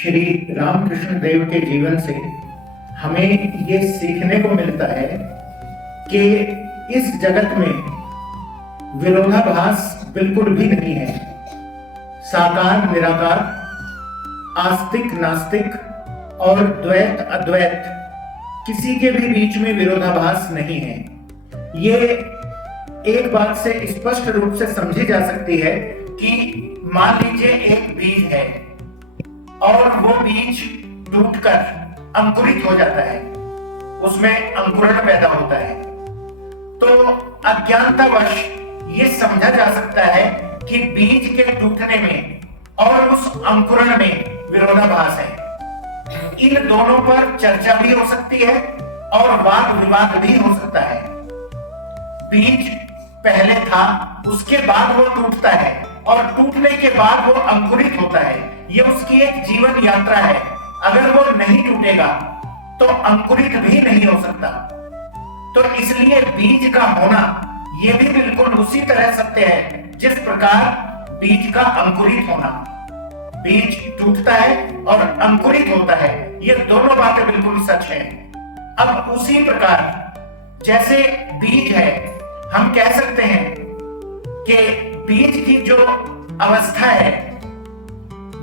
श्री रामकृष्ण देव के जीवन से हमें ये सीखने को मिलता है कि इस जगत में विरोधाभास बिल्कुल भी नहीं है। साकार निराकार, आस्तिक नास्तिक और द्वैत अद्वैत, किसी के भी बीच में विरोधाभास नहीं है। ये एक बात से स्पष्ट रूप से समझी जा सकती है कि मान लीजिए एक बीज है और वो बीज टूटकर अंकुरित हो जाता है, उसमें अंकुरण पैदा होता है, तो अज्ञानतावश ये समझा जा सकता है कि बीज के टूटने में और उस अंकुरण में विरोधाभास है। इन दोनों पर चर्चा भी हो सकती है और वाद विवाद भी हो सकता है। बीज पहले था, उसके बाद वो टूटता है और टूटने के बाद वो अंकुरित होता है। ये उसकी एक जीवन यात्रा है। अगर वो नहीं टूटेगा तो अंकुरित भी नहीं हो सकता। तो इसलिए बीज का होना ये भी बिल्कुल उसी तरह सत्य है जिस प्रकार बीज का अंकुरित होना। बीज टूटता है और अंकुरित होता है, ये दोनों बातें बिल्कुल सच है। अब उसी प्रकार जैसे बीज है, हम कह सकते हैं कि बीज की जो अवस्था है,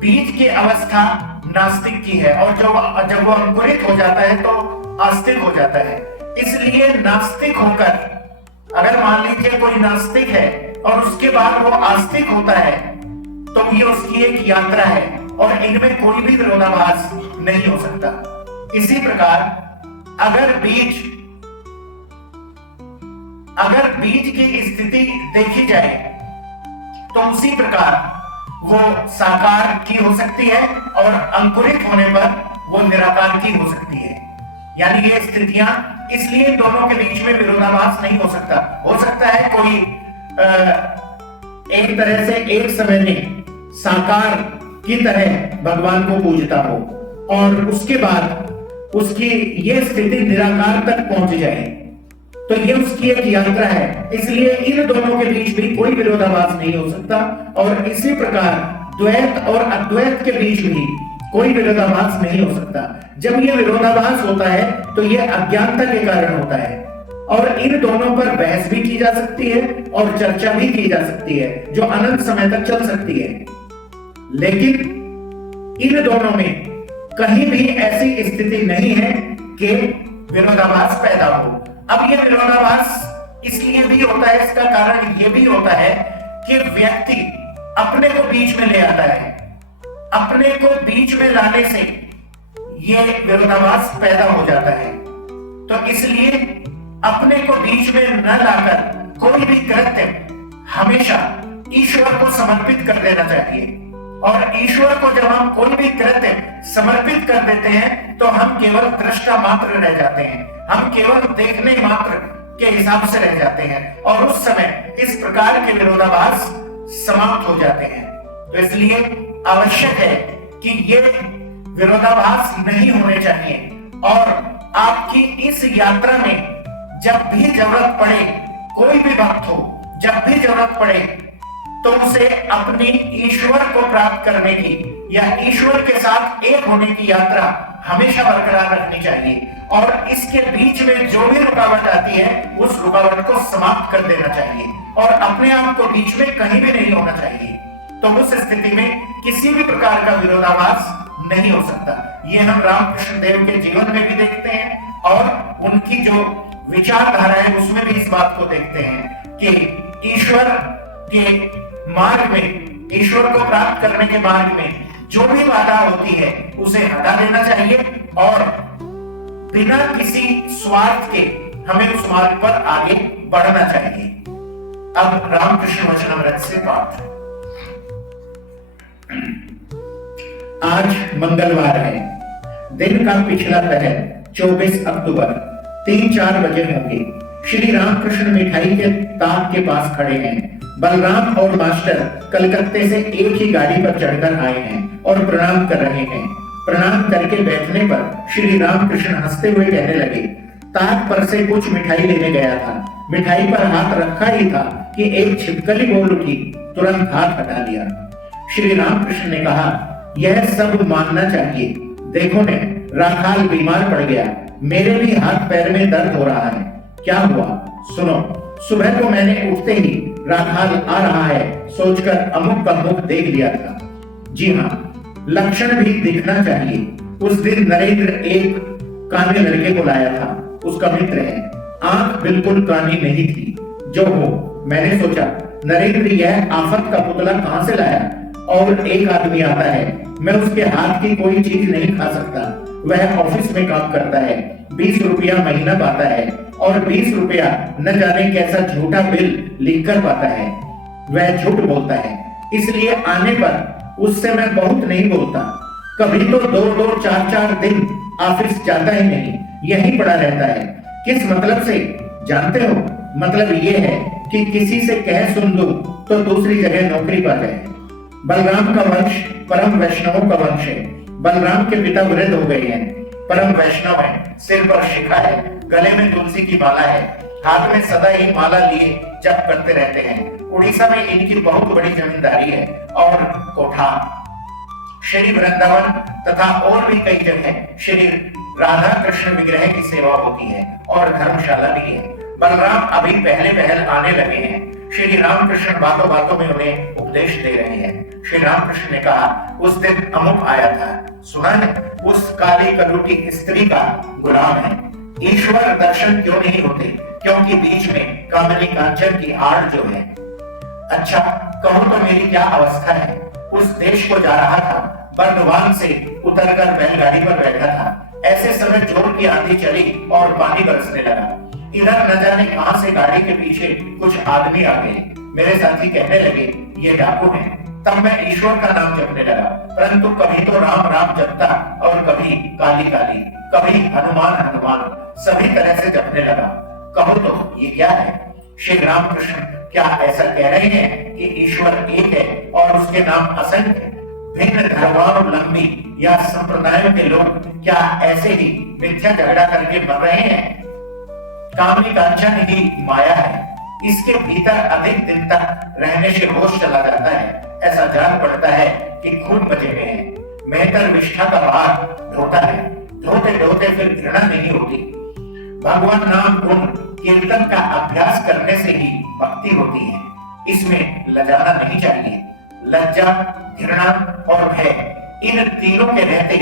बीज की अवस्था नास्तिक की है और जब वो अंकुरित हो जाता है तो आस्तिक हो जाता है। इसलिए नास्तिक होकर, अगर मान लीजिए कोई नास्तिक है और उसके बाद वो आस्तिक होता है, तो ये उसकी एक यात्रा है और इनमें कोई भी विरोधाभास नहीं हो सकता। इसी प्रकार अगर बीज की स्थिति देखी जाए तो उसी प्रकार वो साकार की हो सकती है और अंकुरित होने पर वो निराकार की हो सकती है। यानी ये स्थितियां, इसलिए दोनों के बीच में विरोधाभास नहीं हो सकता। हो सकता है कोई एक तरह से एक समय में साकार की तरह भगवान को पूजता हो और उसके बाद उसकी ये स्थिति निराकार तक पहुंच जाए, तो ये उसकी एक यात्रा है। इसलिए इन दोनों के बीच भी कोई विरोधाभास नहीं हो सकता। और इसी प्रकार द्वैत और अद्वैत के बीच भी कोई विरोधाभास नहीं हो सकता। जब ये विरोधाभास होता है तो ये अज्ञानता के कारण होता है और इन दोनों पर बहस भी की जा सकती है और चर्चा भी की जा सकती है जो अनंत समय तक चल सकती है। लेकिन इन दोनों में कहीं भी ऐसी स्थिति नहीं है कि विरोधाभास पैदा हो। अब ये विरोधाभास इसलिए भी होता है, इसका कारण ये भी होता है कि व्यक्ति अपने को बीच में ले आता है। अपने को बीच में लाने से ये विरोधाभास पैदा हो जाता है। तो इसलिए अपने को बीच में न लाकर कोई भी कृत्य हमेशा ईश्वर को समर्पित कर देना चाहिए। और ईश्वर को जब हम कोई भी कृत्य समर्पित कर देते हैं तो हम केवल दृष्टा मात्र रह जाते हैं, हम केवल देखने मात्र के हिसाब से रह जाते हैं और उस समय इस प्रकार के विरोधाभास समाप्त हो जाते हैं। तो इसलिए आवश्यक है कि ये विरोधाभास नहीं होने चाहिए। और आपकी इस यात्रा में जब भी जरूरत पड़े, कोई भी भक्त हो, जब भी जरूरत पड़े तो उसे अपनी ईश्वर को प्राप्त करने की या ईश्वर के साथ एक होने की यात्रा हमेशा बरकरार रखनी चाहिए। और इसके बीच में जो भी रुकावट आती है उस रुकावट को समाप्त कर देना चाहिए और अपने आप को बीच में कहीं भी नहीं होना चाहिए। तो उस स्थिति में किसी भी प्रकार का विरोधाभास नहीं हो सकता। ये हम रामकृष्ण देव के जीवन में भी देखते हैं और उनकी जो विचारधारा है उसमें भी इस बात को देखते हैं कि ईश्वर के मार्ग में, ईश्वर को प्राप्त करने के मार्ग में जो भी बाधा होती है उसे हटा देना चाहिए और बिना किसी स्वार्थ के हमें उस मार्ग पर आगे बढ़ना चाहिए। अब रामकृष्ण वचनामृत से पाठ। आज मंगलवार है, दिन का पिछला पहर 24 अक्टूबर 3-4 बजे होंगे। श्री रामकृष्ण मिठाई के ताक के पास खड़े हैं। बलराम और मास्टर कलकत्ते से एक ही गाड़ी पर चढ़कर आए हैं और प्रणाम कर रहे हैं। प्रणाम करके बैठने पर श्री रामकृष्ण हंसते हुए कहने लगे, ताक पर से कुछ मिठाई लेने गया था। मिठाई पर हाथ रखा ही था कि एक छिपकली बोल उठी, तुरंत हाथ हटा लिया। श्री रामकृष्ण ने कहा, यह सब मानना चाहिए। देखो ने, राखाल बीमार पड़ गया, मेरे भी हाथ पैर में दर्द हो रहा है। क्या हुआ सुनो। सुबह को मैंने उठते ही राखाल आ रहा है सोचकर अमुक का मुख देख लिया था। जी हाँ, लक्षण भी दिखना चाहिए। उस दिन नरेंद्र एक काने लड़के को लाया था, उसका मित्र है। आंख बिल्कुल कानी नहीं थी। जो हो, मैंने सोचा नरेंद्र यह आफत का पुतला कहां से लाया। और एक आदमी आता है, मैं उसके हाथ की कोई चीज नहीं खा सकता। वह ऑफिस में काम करता है, 20 रुपया महीना पाता है और 20 रुपया न जाने कैसा झूठा बिल लिख कर पाता है। वह झूठ बोलता है, इसलिए आने पर उससे मैं बहुत नहीं बोलता। कभी तो 2-2, 4-4 दिन ऑफिस जाता ही नहीं, यहीं पड़ा रहता है। किस मतलब से जानते हो? मतलब ये है कि किसी से कह सुन दूं तो दूसरी जगह नौकरी पा जाए। बलराम का वंश परम वैष्णवों का वंश है। बलराम के पिता वृद्ध हो गए हैं, परम वैष्णव है, सिर पर शिखा है, गले में तुलसी की माला है, हाथ में सदा ही माला लिए जप करते रहते हैं। उड़ीसा में इनकी बहुत बड़ी जमींदारी है और कोठा। श्री वृंदावन तथा और भी कई जगह श्री राधा कृष्ण विग्रह की सेवा होती है और धर्मशाला भी है। बलराम अभी पहले पहल आने लगे हैं। श्री रामकृष्ण बातों बातों में उन्हें उपदेश दे रहे हैं। श्री रामकृष्ण ने कहा, उस दिन अमुक आया था, सुना है? उस काली कलुटी स्त्री का गुलाम है। ईश्वर दर्शन क्यों नहीं होते? क्योंकि बीच में कामिनी कांचन की आड़ जो है। अच्छा, कहो तो मेरी क्या अवस्था है। उस देश को जा रहा था, बर्दवान से उतरकर बैलगाड़ी पर बैठा था। ऐसे समय जोर की आंधी चली और पानी बरसने लगा। इधर न जाने कहां से गाड़ी के पीछे कुछ आदमी आ गए। मेरे साथी कहने लगे, ये डाकू हैं। तब मैं ईश्वर का नाम जपने लगा, परंतु कभी तो राम राम जपता और कभी काली काली, कभी हनुमान हनुमान, सभी तरह से जपने लगा। कहो तो ये क्या है? श्री रामकृष्ण क्या ऐसा कह रहे हैं कि ईश्वर एक है और उसके नाम असंख्य है? भिन्न धर्मावलंबी या संप्रदायों के लोग क्या ऐसे ही मिथ्या झगड़ा करके मर रहे हैं? कामनी कांचन ही माया है, इसके भीतर अधिक दिन तक रहने से होश चला जाता है। ऐसा जान पड़ता है कि खून बचे हुए हैं। मेहतर विष्ठा का भार ढोता है, ढोते ढोते फिर घृणा नहीं होती। भगवान नाम गुण कीर्तन का अभ्यास करने से ही भक्ति होती है। इसमें लजाना नहीं चाहिए। लज्जा, घृणा और भय, इन तीनों के रहते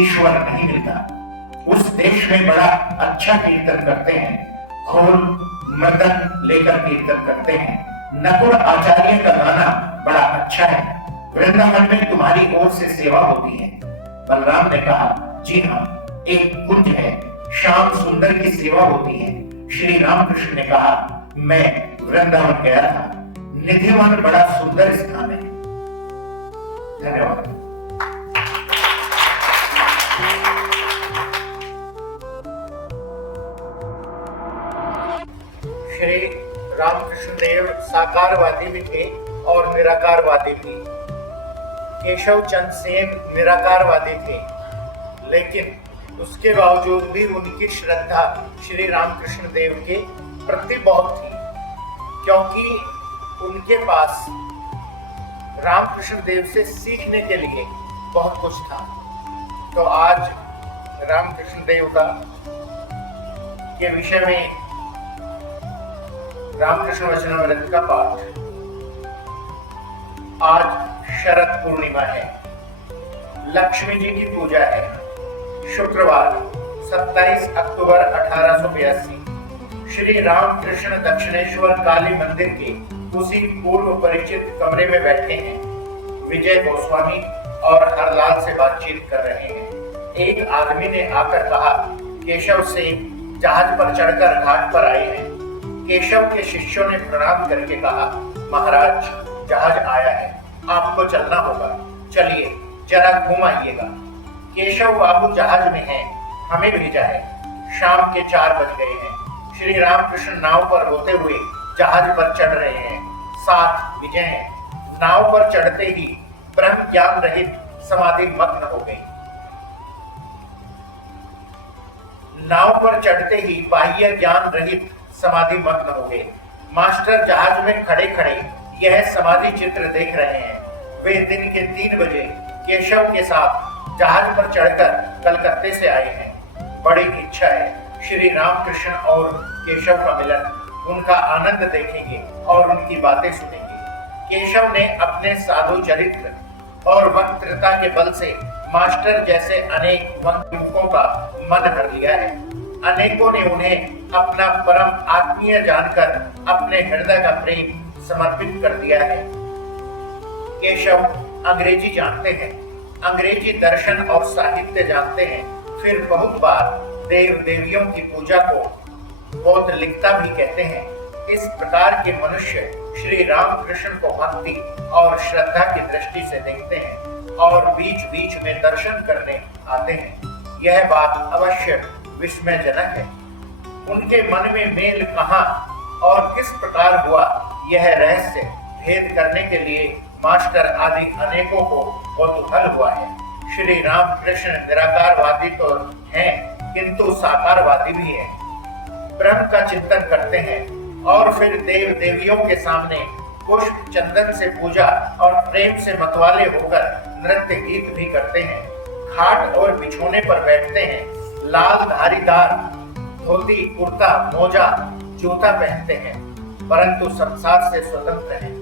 ईश्वर नहीं मिलता। उस देश में बड़ा अच्छा कीर्तन करते हैं, खोल मृदंग लेकर कीर्तन करते हैं। नकुल आचार्य का गाना बड़ा अच्छा है। वृंदावन में तुम्हारी ओर से सेवा होती है। बलराम ने कहा, जी हाँ, एक कुंज है, श्याम सुंदर की सेवा होती है। श्री रामकृष्ण ने कहा, मैं वृंदावन गया था, निधिवन बड़ा सुंदर स्थान है। धन्यवाद। श्री रामकृष्ण देव साकारवादी भी थे और निराकारवादी भी। केशव चंद सेन निराकारवादी थे, लेकिन उसके बावजूद भी उनकी श्रद्धा श्री रामकृष्ण देव के प्रति बहुत थी, क्योंकि उनके पास रामकृष्ण देव से सीखने के लिए बहुत कुछ था। तो आज रामकृष्ण देव का के विषय में रामकृष्ण वचनामृत का पाठ। आज शरद पूर्णिमा है, लक्ष्मी जी की पूजा है। शुक्रवार 27 अक्टूबर 1882 श्री रामकृष्ण दक्षिणेश्वर काली मंदिर के उसी पूर्व परिचित कमरे में बैठे हैं। विजय गोस्वामी और हरलाल से बातचीत कर रहे हैं। एक आदमी ने आकर कहा, केशव से जहाज पर चढ़कर घाट पर आए हैं। केशव के शिष्यों ने प्रणाम करके कहा, महाराज जहाज आया है, आपको चलना होगा, चलिए जरा घूम आइएगा। केशव बाबू जहाज में हैं, हमें भेजा है। शाम के 4 बज गए हैं। श्री रामकृष्ण नाव पर होते हुए जहाज पर चढ़ रहे हैं। साथ विजय हैं। नाव पर चढ़ते ही ब्रह्म ज्ञान रहित समाधि मग्न हो गई। नाव पर चढ़ते ही बाह्य ज्ञान रहित समाधि मग्न हो गए। मास्टर जहाज में खड़े खड़े यह समाधि चित्र देख रहे हैं। वे दिन के 3 बजे केशव के साथ जहाज पर चढ़कर कलकत्ते से आए हैं। बड़ी इच्छा है श्री रामकृष्ण और केशव का मिलन, उनका आनंद देखेंगे और उनकी बातें सुनेंगे। केशव ने अपने साधु चरित्र और वक्तृता के बल से मास्टर जैसे अनेक युवकों का मन हर लिया है। अनेकों ने उन्हें अपना परम आत्मीय जानकर अपने हृदय का प्रेम समर्पित कर दिया है। केशव अंग्रेजी जानते हैं, अंग्रेजी दर्शन और साहित्य जानते हैं, फिर बहुत बार देव देवियों की पूजा को बौद्ध लिखता भी कहते हैं। इस प्रकार के मनुष्य श्री रामकृष्ण को भक्ति और श्रद्धा की दृष्टि से देखते हैं और बीच बीच में दर्शन करने आते हैं। यह बात अवश्य विस्मयजनक है। उनके मन में मेल कहाँ और किस प्रकार हुआ, यह रहस्य भेद करने के लिए मास्टर आदि अनेकों को कौतूहल हुआ है। श्री रामकृष्ण निराकारवादी तो हैं, किंतु साकारवादी भी हैं। ब्रह्म का चिंतन करते हैं और फिर देव देवियों के सामने पुष्प चंदन से पूजा और प्रेम से मतवाले होकर नृत्य गीत भी करते हैं। खाट और बिछोने पर बैठते हैं, लाल धारीदार धोती कुर्ता मोजा जूता पहनते हैं, परंतु संसार से स्वतंत्र हैं।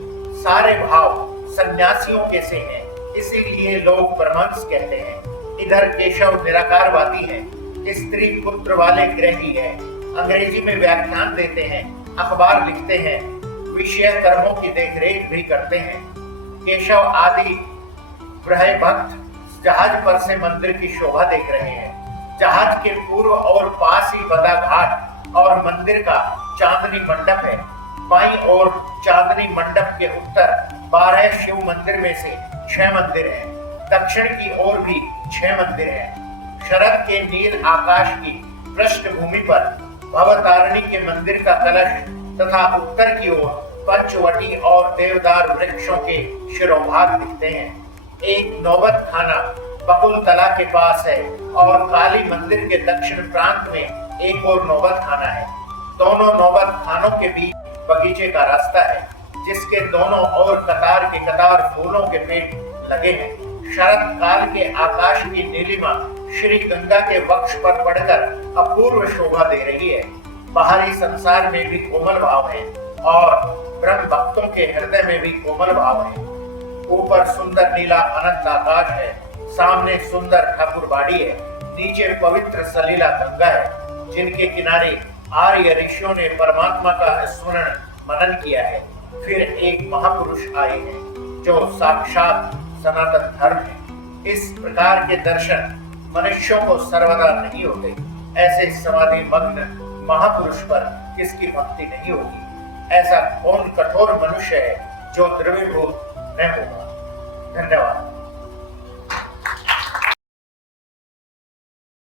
सारे भाव सन्यासियों के से हैं, इसीलिए लोग परमहंस कहते हैं। इधर केशव निराकारवादी है, स्त्री पुत्र वाले गृही है, अंग्रेजी में व्याख्यान देते हैं, अखबार लिखते हैं, विषय कर्मों की देखरेख भी करते हैं। केशव आदि ग्रह भक्त जहाज पर से मंदिर की शोभा देख रहे हैं। जहाज के पूर्व और पास ही बदा घाट और मंदिर का चांदनी मंडप है। बाईं ओर चांदनी मंडप के उत्तर 12 शिव मंदिर में से 6 मंदिर हैं। दक्षिण की ओर भी 6 मंदिर हैं। शरद के नील आकाश की पृष्ठभूमि पर भवतारिणी के मंदिर का कलश तथा उत्तर की ओर पंचवटी और देवदार वृक्षों के शिरोभाग दिखते हैं। एक नौबत खाना बकुल तला के पास है और काली मंदिर के दक्षिण प्रांत में एक और नौबत खाना है। दोनों नौबत खानों के बीच बगीचे का रास्ता है, जिसके दोनों ओर कतार के कतार फूलों के पेड़ लगे हैं। शरद काल के आकाश की नीलिमा श्री गंगा के वक्ष पर पड़कर अपूर्व शोभा दे रही है। बाहरी संसार में भी कोमल भाव है और ब्रह्म भक्तों के हृदय में भी कोमल भाव है। ऊपर सुंदर नीला अनंत आकाश है, सामने सुंदर ठाकुरबाड़ी है, नीचे पवित्र सलीला गंगा है, जिनके किनारे आर्य ऋषियों ने परमात्मा का स्मरण मनन किया है। फिर एक महापुरुष आए हैं जो साक्षात सनातन धर्म है। इस प्रकार के दर्शन मनुष्यों को सर्वदा नहीं होते। ऐसे समाधि मग्न महापुरुष पर किसकी भक्ति नहीं होगी। ऐसा कौन कठोर मनुष्य है जो द्रवीभूत न होगा। धन्यवाद।